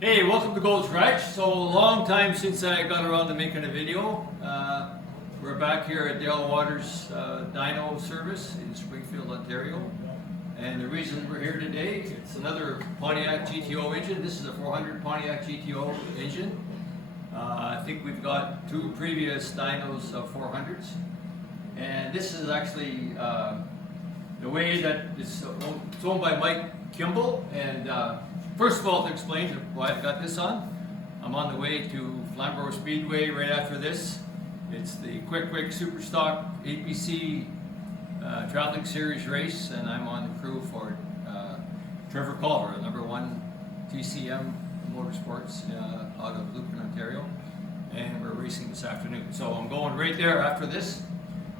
Hey, welcome to Gold's Garage. So, a long time since I got around to making a video. We're back here at Dale Waters Dyno service in Springfield, Ontario. And the reason we're here today, it's another Pontiac GTO engine. This is a 400 Pontiac GTO engine. I think we've got two previous Dynos of 400s. And this is actually the way that it's owned by Mike Kimble. And first of all, to explain why I've got this on, I'm on the way to Flamborough Speedway right after this. It's the Quick Super Stock APC Traveling Series race, and I'm on the crew for Trevor Culver, #1 TCM Motorsports out of Lucan, Ontario, and we're racing this afternoon. So I'm going right there after this.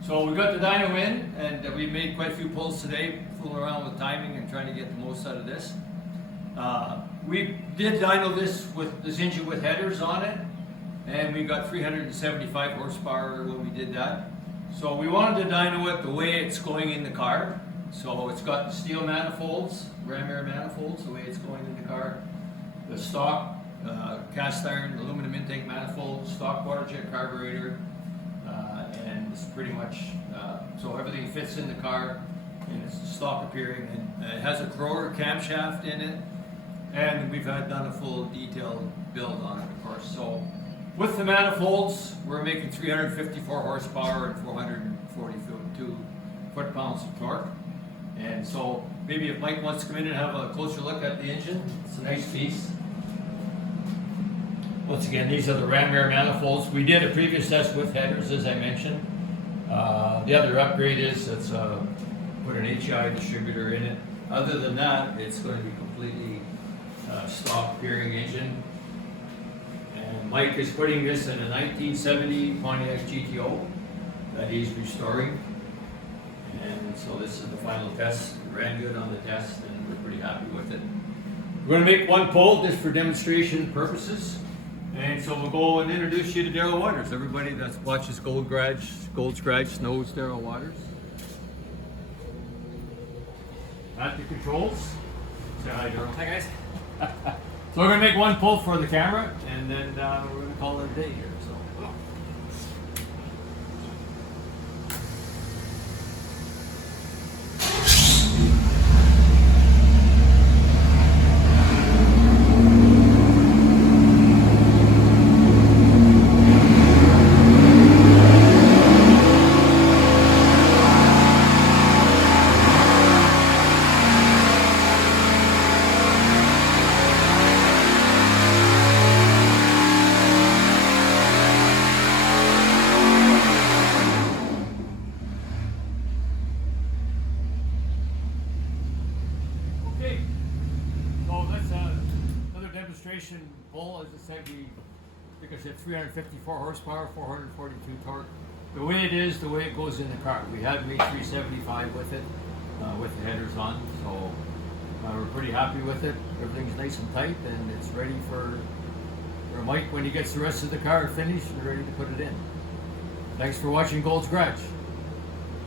So we got the dyno in, and we made quite a few pulls today, fooling around with timing and trying to get the most out of this. We did dyno this engine with headers on it, and we got 375 horsepower when we did that. So we wanted to dyno it the way it's going in the car. So it's got the steel manifolds, ram air manifolds, the way it's going in the car. The stock cast iron aluminum intake manifold, stock Quadrajet carburetor, and it's pretty much so everything fits in the car, and it's stock appearing. And it has a grower camshaft in it. And we've done a full detailed build on it, of course. So with the manifolds, we're making 354 horsepower and 442 foot-pounds of torque. And so maybe if Mike wants to come in and have a closer look at the engine, it's a nice piece. Once again, these are the ram air manifolds. We did a previous test with headers, as I mentioned. The other upgrade is it's put an HI distributor in it. Other than that, it's going to be completely stock bearing engine. And Mike is putting this in a 1970 Pontiac GTO that he's restoring. And so this is the final test. It ran good on the test, and we're pretty happy with it. We're going to make one pull just for demonstration purposes. And so we'll go and introduce you to Daryl Waters. Everybody that watches Gold's Garage knows Daryl Waters. At the controls. Say hi, Daryl. Hi, guys. So we're going to make one pull for the camera, and then we're going to call it a day here. So. Pull, as I said, I said 354 horsepower, 442 torque. The way it is, the way it goes in the car. We had made 375 with it, with the headers on, so we're pretty happy with it. Everything's nice and tight, and it's ready for Mike when he gets the rest of the car finished and ready to put it in. Thanks for watching Gold's Garage.